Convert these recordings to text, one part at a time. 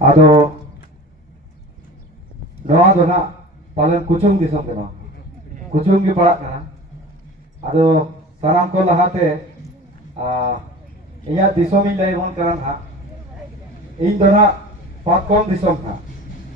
Ado doa dona paling kucung di sana, kucung di parak kana. Ado salam ko lahate iya disom ini layman karan ha. Ini dona patkom disom ha.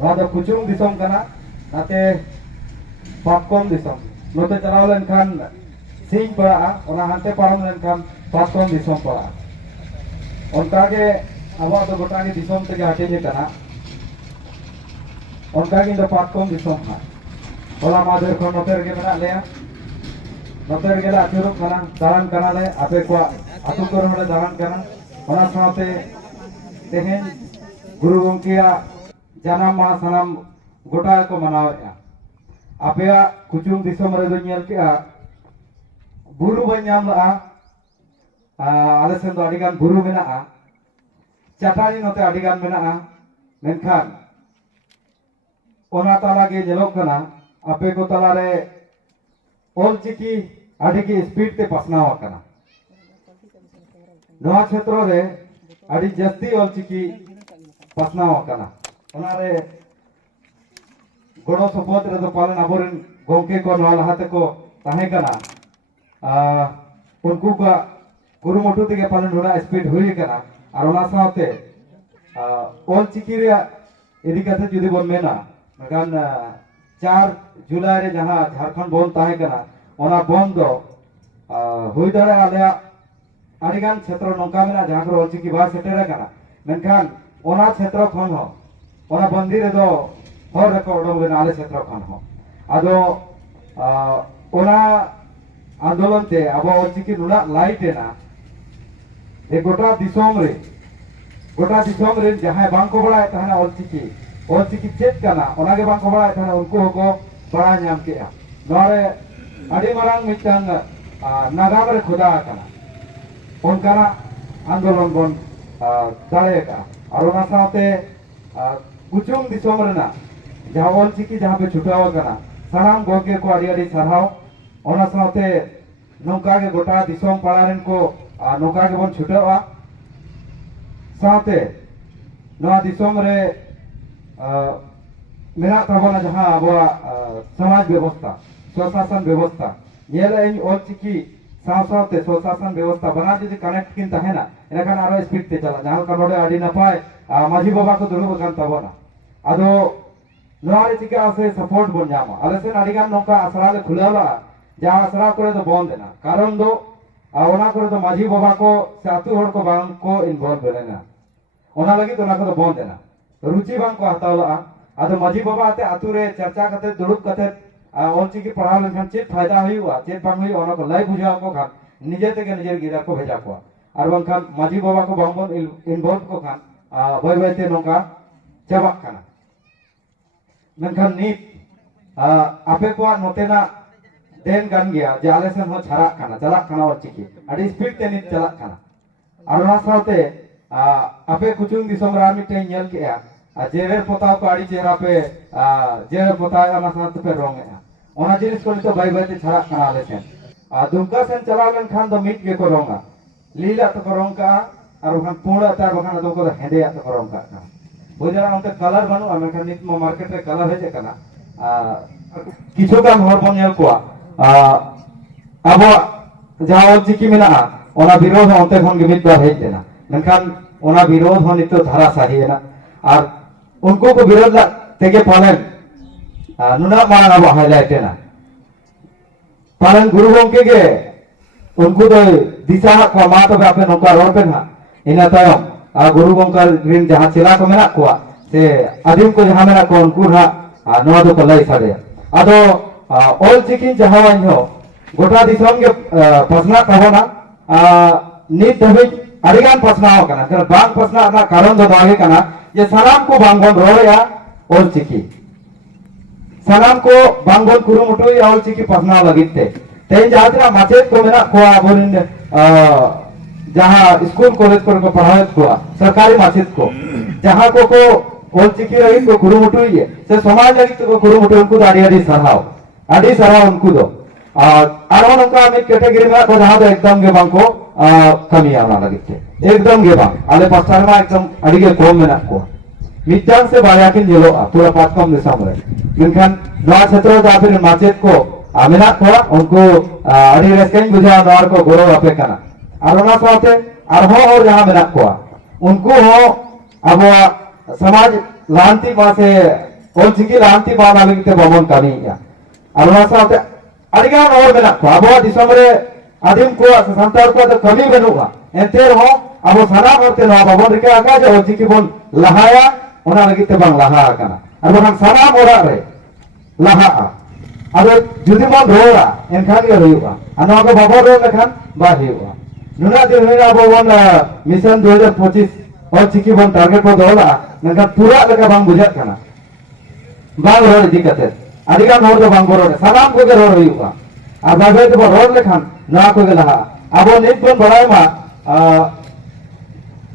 Doa kucung disom kana, nate patkom disom. Note calawalan kan sing parak, ona hante param kan patkom disom parak. Onka ke awak tu bertanya disom terjadi hati kana. Onka ke indo patkom disom ha. Ola mader ko noter ke mana le? Noter ke la curug kana, dalan kana le, ape ko atu kor hole dalan kana. Ona saate tehen guru gongkiya janam ma sanam gota ko manawa. Apea kucung disom re do nyel ke buru banyam la ale sen do adigan buru mena Catani note adigan mena menkan ona tala ge jelok kana ape ko tala re olchiki adiki speed te pasnawa kana noa kshetro re adi jasti olchiki pasnawa kana ona re godo sopot re do palen aborin gongke ko noa lahate ko tahe kana unku ka kurumutu tege palen nuna speed hui kana আর ওনা সাথে অলচিকি রে এদিকাতে যদি বন মেনা কারণ 4 জুলাই রে যাহা ঝাড়খণ্ড বন্ধ তাহে কানা ওনা বন্ধ হুই দাঁড়ে আলেয়া আড়িগান ক্ষেত্র নৌকা মেনা যাহা করে অলচিকি বা সেটেরে কানা মেনখান ওনা ক্ষেত্র খন হ ওনা বন্দি রে দো হর রেকর্ড হবে না আলে ক্ষেত্র খন হ আদো ওনা আন্দোলন তে আবো অলচিকি নুনা লাইট না ए गोटा दिसोम रे जहां बांको बड़ा तहना olchiki चेक kana ओनागे बांको बड़ा तहना उनको को बड़ा नाम के नोरे अडी मारांग मिटंग नागाम रे खुदा kana ओनकाना आंदोलन बन दाड़े का और ओना साथे कुचुंग दिसोम रेना जहां olchiki जहां पे छुटाव kana सानाम गोगे को अडी अडी सरहाव ओना साथे नौका के गोटा दिसोम पाड़ारेन को नौका के बन छुटावा साथे नोआ दिसोम रे मेना तबना जहां अबवा समाज व्यवस्था स्वशासन व्यवस्था येले इन olchiki साथे स्वशासन व्यवस्था बना जदि कनेक्ट किन तहेना एनखान आरो स्पीड ते चला जहां का नोडे आडी नपाय माझी बाबा को दुरुब कान तबना आदो नोआ रे चिका से सपोर्ट बन जामा आले से आडीगान नौका आसरा ले खुलाला जहां आसरा करे तो बंद देना कारण दो ओना करे तो माझी बाबा को से आतु हर को बांग को इन्वॉल्व बेलेना ओना लगी तो ना को बंद देना रुचि बांग को हतावला आदो माझी बाबा आते आतु रे चर्चा करते दुरुब करते olchiki पढ़ाव लेखन चेत फायदा हुआ चेत बांग हुई ओना को लाई बुझाव को खान निजे ते के निजे गिरा को भेजा को और बंखान माझी बाबा को बांगबन इन्वॉल्व को खान बाय बाय ते नोका चाबाक खाना मेनखान नीत आपे को नोतेना देन गान गया जे आले सेन हो छारा खाना चला खाना olchiki अडी स्पीड ते नित चला खाना और ओना साथे आपे कुचुंग दिसोम रा मिटे नेल के जेरे पोताव को आड़ी चेहरा पे जेरे पोताव ओना साथे पे रोंग ओना जिनिस को तो बाय बाय ते छारा खाना आले सेन दुमका सेन चला लेन खान तो मिट के को रोंगा लीला तो को रोंगा और खान पूरा तार बखान तो को हेंदे तो को रोंगा बुझा उनते कलर बनु अमेरिकन नित मार्केट रे कलर हेजे कना किछु का हर बन नेल को अब जहां olchiki मेना ओना विरोध ओते खन के मिट बार हेज देना मेनखान ओना विरोध हो नितो धारा साहिना और उनको को विरोध तेगे पालन नुना मान अब हाईलाइट ना पालन गुरु गंके के उनको तो दिशा को मा तो आपे नौका रोड पे ना इना तायम गुरु गंका ग्रीन जहां चला को मेना को से आदिम को जहां मेना को उनको ना नवा तो कलाई साडे आदो olchiki जहां वाइनो गोटा दिसोम के पसना तबना नित धबे अडिगान पसना होकना कर बांग पसना ना कारण दो दागे कना ये सलाम को बांगबन रोया olchiki सलाम को बांगबन कुरुमुटु या olchiki पसना लगिते तेन जातरा माचेत को मेना को आबोरिन जहां स्कूल कॉलेज को पढ़ावत को सरकारी माचेत को जहां को olchiki रही को कुरुमुटु ये से समाज लगी तो कुरुमुटु उनको आडी आडी सराव उनको दो और नौका मिट कैटेगरी में को जहां तो एकदम के बांग को कमी आना लगिते एकदम के बांग आले पास्टर में एकदम अड़ी के कम में ना को मिटांग से बाया किन जेलोआ पूरा पाटकम दिसम रे मेनखान नवा क्षेत्र दा फिर माचेत को मेना को उनको अड़ी रेस्केन बुझा नवार को गोरो आपे कना और ओना साथे और जहां मेना को उनको हो अब समाज लांति मासे ओलचिकी लांति माना लगते बमन कानीया और ओना साथे अड़िगान और मेना को अब दिसम रे आदिम को संतार को तो कमी बनुआ एंतेर हो अब सारा होते ना बबन रिका का जो ओलचिकी बन लहाया ओना लगते बंग लहा कना और बन सारा मोरा रे लहा अब जुदी मन रोड़ा एनखान के हुआ अनवा को बाबा रो लखान बा हुआ नुना दिन हुआ बबन मिशन 2025 और चिकी बन टारगेट को दोला नका पूरा लगा बांग बुझा कना बांग रोड इदी कते अदिगा नोर तो बांग रोड सलाम को के रोड हुआ आ बाबे तो रोड लखान ना को के लहा अब नित बन बड़ाई मा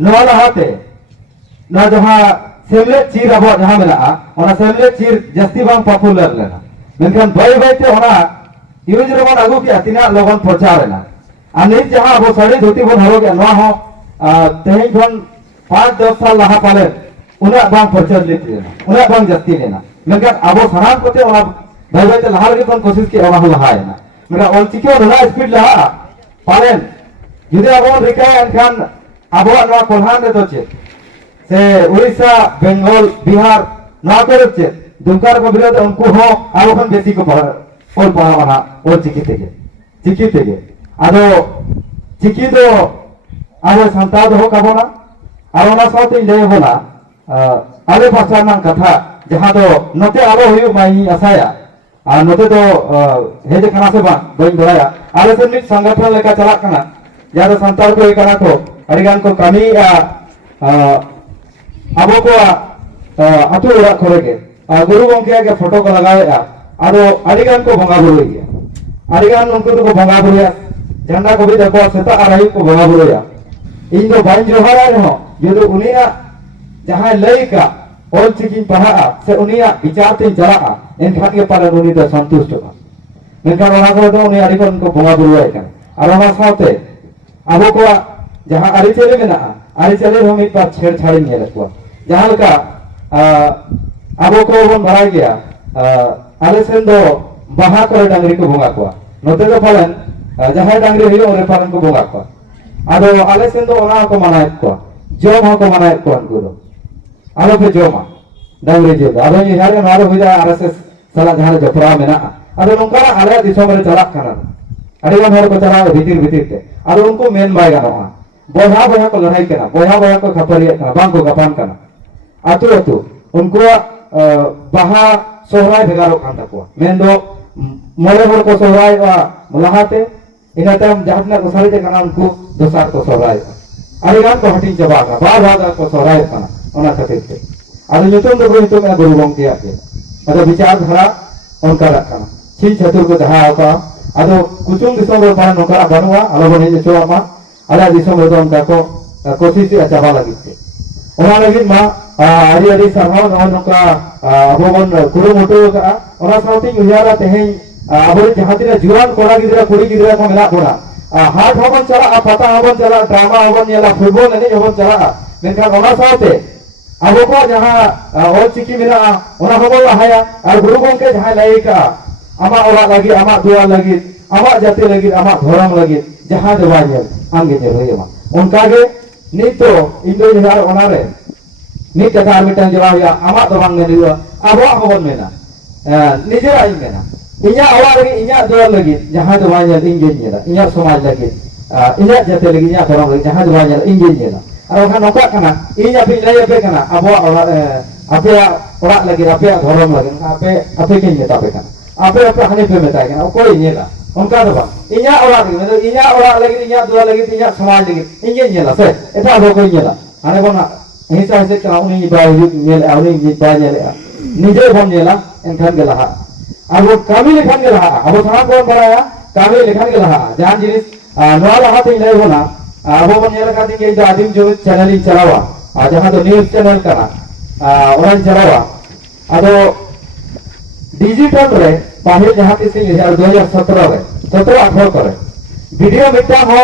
नवा लहाते ना जहां सेमले चीर अब जहां मिला ओना सेमले चीर जस्ती बांग पॉपुलर लेना मेनखान बाय बाय ते ओना यूज रे बन आगु के तिना लोगन प्रचार लेना आ नित जहां अब साड़ी धोती बन हरो के नवा हो तेही बन 5-10 साल लहा पाले उना बांग प्रचार लेते लेना उना बांग जस्ती लेना मेनखान अब सनाम कोते ओना बाय बाय ते लहा लगे बन कोशिश के ओना लहा है ना मेरा ओल चिके ओना स्पीड लहा पालेन जुदे अब रिका एनखान अब नवा कोल्हान रे तो चे से उड़ीसा बेंगल बिहार ना करे चे दुमकार को बिरोध उनको हो आरो खन बेसी को और पढ़ावाना और चिकी तेगे आदो चिकी दो आरो संताद हो कबोना आरो ना साथे ले होला आले भाषा नाम कथा जहां दो नते आरो हुयु माई आसाया आ नते दो हेजे कना से बन बड़ाया आले से निक संगठन लेका चला कना जादो संताद को एकना को अरिगान को कमी अब को अतु उड़ा खोरेगे गुरु गंगे के फोटो को लगाया आरो अडिगान को बंगा बुरुई गया अडिगान उनको तो बंगा बुरुया झंडा को भी देखो सेता आराई को बंगा बुरुया इन दो बाइन जोहारा रहो ये तो उनिया जहां लई का ओल चिकी पढ़ा से उनिया विचार ते चला एनखान के पार उनी तो संतुष्ट का मेनखान ओना को तो उनी अडिगान को बंगा बुरुया का और ओना साथे अब को जहां आरी चले में ना आरी चले हम एक बार छेड़छाड़ी नहीं रखवा जहां का अब को बन भरा गया आले सेन दो बाहा करे डांगरी को बोंगा को नोते दो पालन जहां डांगरी हिलो ओरे पालन को बोंगा को आदो आले सेन दो ओना को मनाय को जोम को मनाय को उनको दो आलो पे जोमा डांगरी जो आदो ये हारे मारो हुई आरएसएस सला जहां जपरा मेना आदो नोका आले दिसोम रे चला कना अडिगान हर को चला भीतर ते आदो उनको मेन बाय गाना बोहा को लड़ाई करना बोहा को खपरिया करना बांग को गपान करना अतु अतु उनको बाहा सोहराय भेगारो कान तको मेन दो मोरे हर को सोहराय लहाते इना तम जहां को सारी कना उनको दोसार को सोहराय अडिगान को हटिन चबा का बार को सोहराय कना ओना खातिर ते आदि नितम दो नितम गुरु गंगे आके अदा विचार धारा उनका रखना छिन छतुर को जहां का आदो कुचुम दिसम रे पान नोका बनवा आलो बने चोमा आला दिसम रे उनका को कोशिश चाबा लगिते ओना लगी मा आरी आरी सरहाव नोका अबोबन कुरुमुटु का ओना साथी उयारा तेहें अबोरे जहां तिना जुवान कोड़ा गिदरा कुड़ी गिदरा को मेला कोड़ा हाट हबन चला पता हबन चला ड्रामा हबन नेला फुटबॉल एने हबन चला मेनखान ओना साथे अब को जहां और चिकी मेला ओना हबन लहाया और गुरु गंगे जहां लायका आमा ओला लगी आमा दुआ लगी आमा जाति लगी आमा धर्म लगी जहां देवा नेल आंगे ने होयमा उनका गे नितो इंदो यार ओना रे नित कथा मिटन जवाब या आमा तो बांग ने लिवा आबो हबन मेना निजे आई मेना इnya awak lagi inya doa lagi जहां देवा नेल इंगे नेला इnya समाज लगी इnya जाति लगी इnya धर्म लगी जहां देवा नेल इंगे नेला और खान नोका कना इnya भी लय पे कना आबो आपे ओरा लगी आपे धर्म लगी आपे के नेता पे कना आपे हानि पे मेता कना कोई नेला उनका दबा इnya ओरा लगी मतलब इnya ओरा लगी इnya दोa लगी इnya समाज लगी इंगे नेला से एटा हो कोई नेला हाने बना हिसा से कना उनी बाय नेल उनी बाय नेल निजे बन नेला एनखान गेला अब कमी लेखन के रहा अब थाना कौन बनाया कमी लेखन के रहा जहां जिनिस नवा रहा तो नहीं होना अब वो नेल का दिन जो आदिम जो चैनल चलावा जहां तो न्यूज़ चैनल करा और चलावा अब डिजिटल रे पहले जहां से 2017 रे 17-18 करे वीडियो मिटा हो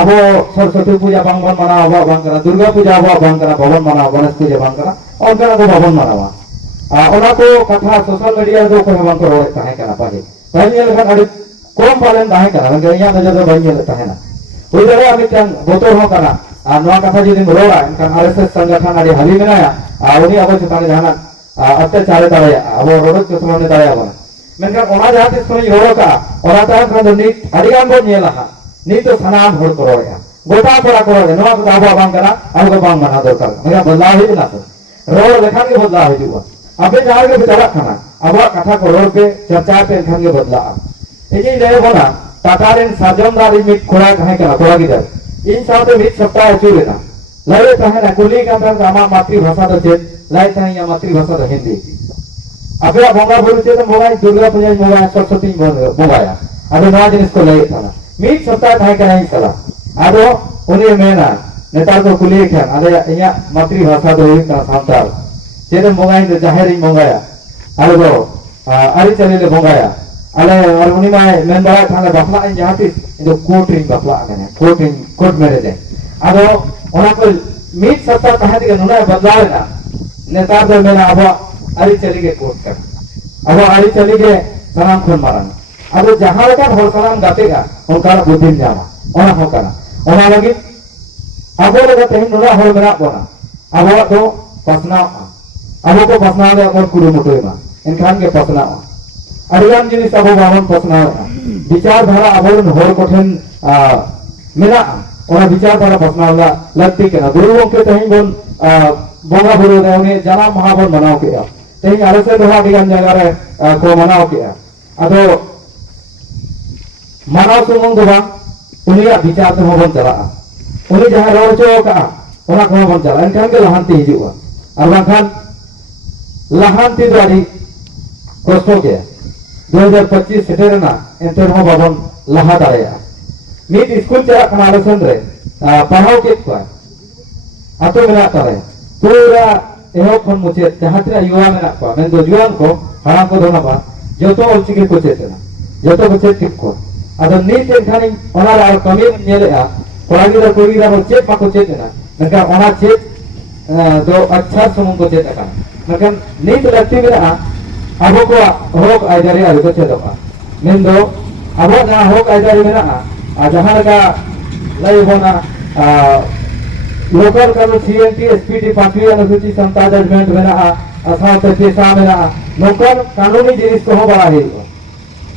अब सरस्वती पूजा बांग मना बांग करा दुर्गा पूजा बांग करा भवन मना गणेश पूजा बांग करा onka ko babon manawa ona ko katha social media do ko haban ko roe tahe kana pagi pagi nyel kan adi kom palen tahe kana mengke nya najar do bani nyel tahe na hoi dare ami tang botor ho kana noa katha jodi rora enkan RSS संगठन adi hali menaya uni abo chutane jahana अत्याचार दाया अब road चुतमने दाया बना मेनका ओना जहां तिस समय रोड का ओना ता खान दो नीत अडिगान बो नेला हा नीत तो सनाम होड़ करोया गोटा पड़ा करोया नोआ को आबो बांग करा अब को बांग बना दरकार मेरा बदलाव ही ना तो रोड लेखा के बदलाव ही हुआ अबे जहां के बेचारा खाना अब कथा को रोड पे चर्चा पे खान के बदलाव एजे ले बना टाटा रेन साजम दारी मिट खोड़ा कहे करा खोड़ा गिदर इन साथे मिट सप्ताह चुरेना लगे तहे ना कुली का आमा मातृभाषा तो चेत लाई तहे या मातृभाषा तो हिंदी अबे बोंगा बुरु चेत mobile Durga Puja mobile Saraswati mobile अबे नवा जिनिस को लगे थाना मिट सप्ताह तहे करा ही सला आदो उनी मेना नेता को कुली खान अबे या मातृभाषा तो ही का सांताल चेत मोबाइल तो जाहिर ही मोबाइल अरे दो अरे चले ले मोबाइल अले और उनी में मेन बड़ा थाना बफला इन जहाती जो कोर्ट रिंग बफला मैंने कोर्ट मेरे दे आदो ओना को मिट सप्ताह तहे के नुना बदलाव ना नेता दो मेना अब अरी चली के कोर्ट कर अब अरी चली के सनाम खन मारन अब जहां लगा होल सलाम गातेगा उनका बुद्धि जामा ओना हो करा ओना लगी अब लगा तेन नुना होल मेना बोना अब तो पसना अब को पसना ले और कुरु मुटोयमा इनखान के पसना अरियाम जिनिस अब बावन पसना विचार धारा अब होल कोठेन मेना ओना विचार धारा पसना लगती के ना गुरु के तहिन बोन बोंगा बुरु दे उनी जना महाबन बनाओ के तहिन आरसे दोहा दिगान जगह रे को मनाओ के अदो मानव सुमंग दो बा उनी विचार तो बन चला उनी जहां रोड चो का ओना को बन चला एनखान के लहांती हिजुआ और बाखान लहांती दो आदि कष्ट के 2025 सेटेरना एंते हो बाबन लहा दाया मिट स्कूल चला कना आलोचन रे पढ़ाओ के को अतो मेना करे पूरा एहो खन मुचे जहां तरा युवा मेना को मेन दो युवा को हां को दोना बा जतो अलचिके को चेतना जतो को चेत को अदो नीत एखानी ओना रा कमी नेलेआ कोरागिरा कोगिरा को चेत पाको चेतना नका ओना चेत दो अच्छा सुमन को चेत का नका नीत लगती मेना अबो को होक आइदारी आ को चेतोका मेन दो अबो ना होक आइदारी मेना जहां लगा लई बोना लोकल का सीएनटी एसपीटी पांचवी अनुसूची संता जजमेंट में ना असाते पेशा में ना लोकल कानूनी जिनिस को हो बड़ा है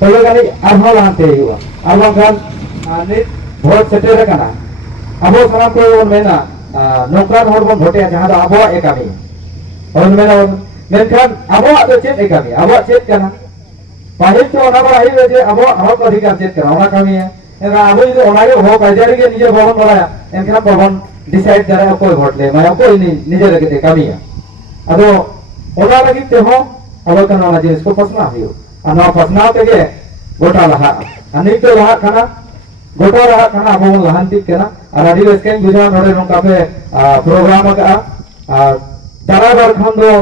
तो ये गानी अरहा लाते है हुआ अरहा गान नित बहुत सटेर करना अबो सलाम को में ना लोकल हर बन भोटे जहां दा अबो एक आमी और में ना मेनखान अबो तो चेत एक आमी अबो चेत करना पाहिल तो ना बड़ा है जे अबो हक अधिकार चेत करना ओना कामी है एगा अबो जो ओना के हो कायदारी के निजे भवन बड़ा एनखान भवन डिसाइड करे कोई वोट ले मैं कोई निजे लगे ते कमी है अदो ओना लगी ते हो अब कना ना जिनिस को पसना हियो अना पसना ते के गोटा लहा अनिक तो लहा खाना गोटा लहा खाना अब लहांती केना और अडी स्कैन बुझा नोडे नोका पे प्रोग्राम का दराबर खान दो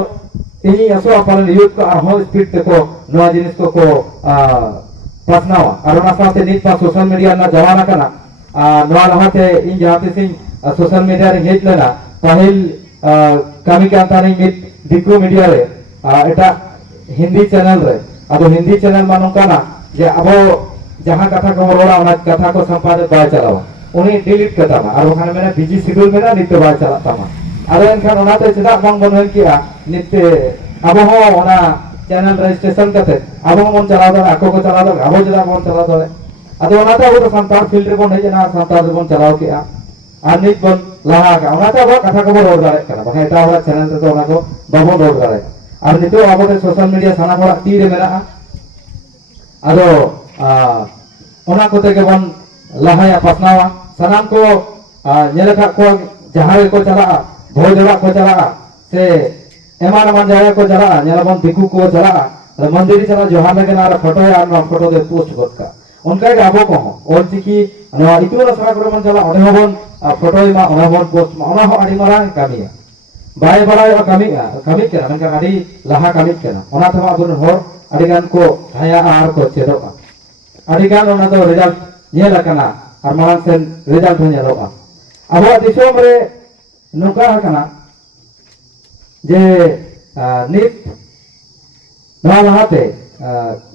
इनी असो अपन यूथ को हो स्पीड ते को नवा जिनिस को पसनावा और ओना साथे नीत पा सोशल मीडिया ना जमाना कना नवा लहाते इन जाते सिंह सोशल मीडिया रे हेज लेना पहिल कमी के अंतर मिट दिकु मीडिया रे एटा हिंदी चैनल रे अदो हिंदी चैनल मानो काना जे अबो जहां कथा को रोड़ा ओना कथा को संपादक बाय चलावा उनी डिलीट करता और ओखाने मेरा बिजी शेड्यूल में ना नित्य बाय चलाता मा अदो एनखान ओना ते चदा बांग बनवेन किया नित्य अबो हो ओना चैनल रजिस्ट्रेशन करते अबो मन चला दो आको को चला दो अबो जदा मन चला दो अदो ओना ते अबो संतार फील्ड रे बन हेजना संतार बन चलाओ किया अनिक बन लहा का ओना ता कथा को रोड दारे कना बखा एटा वाला चैनल तो ओना को बाबो रोड दारे और नितो आबो के सोशल मीडिया साना को ती रे मेरा अदो ओना को ते के बन लहा या पसनावा सनाम को नेलखा को जहां को चला भोजवा को चला से एमान जगह को चला नेलबन दिकु को चला मंदिर चला जोहार लगे ना फोटो या ना फोटो दे पोस्ट गत का उनका के आबो को और चिकी नवा इतुरा सरा को मन चला ओने होबन फोटो मा ओने होबन पोस्ट मा ओना हो आडी मारा कमी बाय बड़ा कमी के ना आडी लहा कमी के ना ओना थमा बुन होर आडी गान को हाया आर को चेदो आडी गान ओना तो रिजल्ट नेला कना और मानन सेन रिजल्ट हो नेलो आबो दिसोम रे नुका कना जे नित नवा लहाते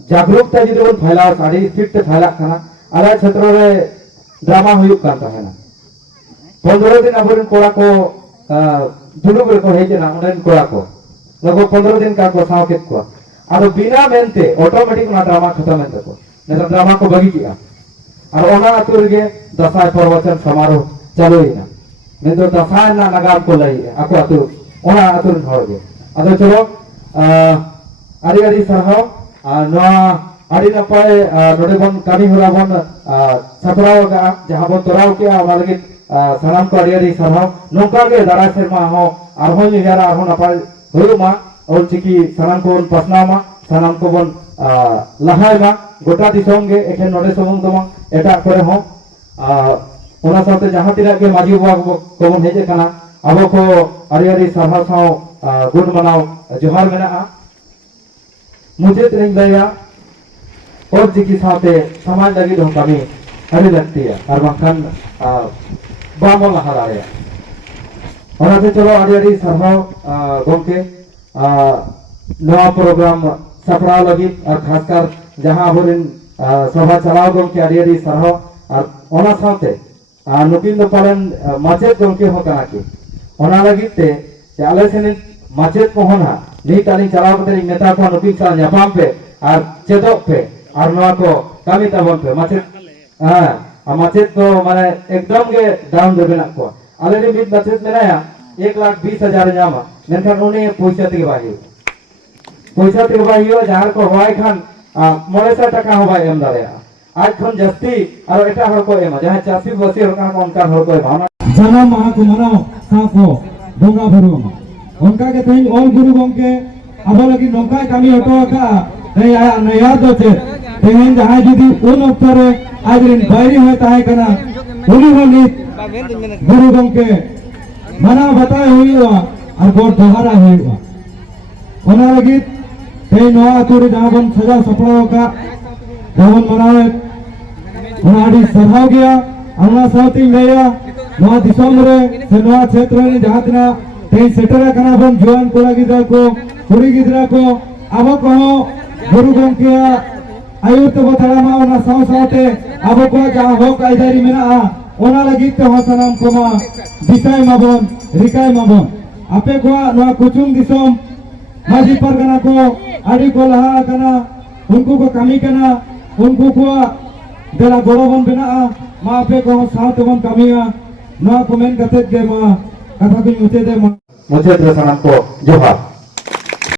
जागरूकता जुदी बन फैलाव आड़ी स्पीड ते फैलाग खाना आला क्षेत्र रे ड्रामा हुयुग कान ताहेना 15 दिन अबोरेन कोड़ा को दुलुग रे को हेजेना उनेन कोड़ा को लगो 15 दिन का को साव केत को आदो बिना मेनते ऑटोमेटिक ना ड्रामा खत्म एन तको नेता ड्रामा को बगी किया और ओना अतुर गे दसाय प्रवचन समारोह चालुइना मेदो दसाय ना नगाम को लई आको अतुर ओना अतुर हर गे आदो चलो आड़ी आड़ी सरहाव नोआ आड़ी नपाय नोडे बन कामी होला बन सपराव का जहां बन तोराव के ओना लगे सनाम को आड़ी सरहाव नोका गे दारा सेरमा हो आरहो निहारा आरहो नपाय हुयुमा और चिकी सनाम को पसनामा सनाम को बन लहायमा गोटा दिसोम गे एखे नोडे समंग दमा एटा करे हो ओना साथे जहां तिना के माजी बाबा को बन हेजे काना आबो को आड़ी आड़ी सरहाव साव गुड मनाव जोहार मेना मुझे तेरे दया और जिकी साथे समाज लगी दो कमी अरे लगती है और मक्खन बामों लहरा रहे और ऐसे चलो आड़ी सरहाव गोंके नवा प्रोग्राम सपड़ा लगी और खासकर जहां अबोरिन सभा चलाव गोंके आड़ी सरहाव और ओना साथे नुकिन दो पालन माचेत गोंके होता की ओना लगी ते आले से माचेत को होना नहीं ताली चलाव कते नेता को नुकिन सा न्यापाम पे और चेदोक पे और नवा को कामी ताबन पे माचेत माचेत को माने एकदम के डाउन दे बेना को आले रे मित माचेत मेनाया 1,20,000 जामा मेनखान उनी पैसा ते बाहियो जहार को होय खान 900 टाका होबाय एम दारेया आज खन जस्ती और एटा हर को एमा जहां 80 बसी हर का कोनका हर को भावना जन्म माह को मनाओ साको बोंगा भरू उनका के तेन ऑल गुरु गोंके अब लगी नौका कमी हटो का नहीं आया नहीं याद होचे तेन जहां जुदी उन अवसर आज रिन बायरी होय ताहे कना उनी होनी गुरु गोंके मना बताए हुईवा और बोर दोहारा हुईवा ओना लगी तेन नवा अतुर जहां बन सजा सपड़ो का जवन मनावे उनाडी सरहाव गया अन्ना साथी गया नवा दिसोम रे से नवा क्षेत्र ने जहां तना तेन सेटरा कना बन जुआन कोड़ा गिदरा को कुड़ी गिदरा को अब को गुरु गोंके आयु तो बताला मा ओना साव सावते अब को जहां हो कायदारी मेना ओना लगी तो हसनाम को मा दिसाय माबन रिकाय माबन आपे को नवा कुचुंग दिसोम माजी परगना को आड़ी को लहा कना उनको को कमी कना उनको को देला गोड़बन बेना मा आपे को साथ बन कमिया नवा कमेंट कते के मा कथा को मुते दे मुझे सनाम को जोहार।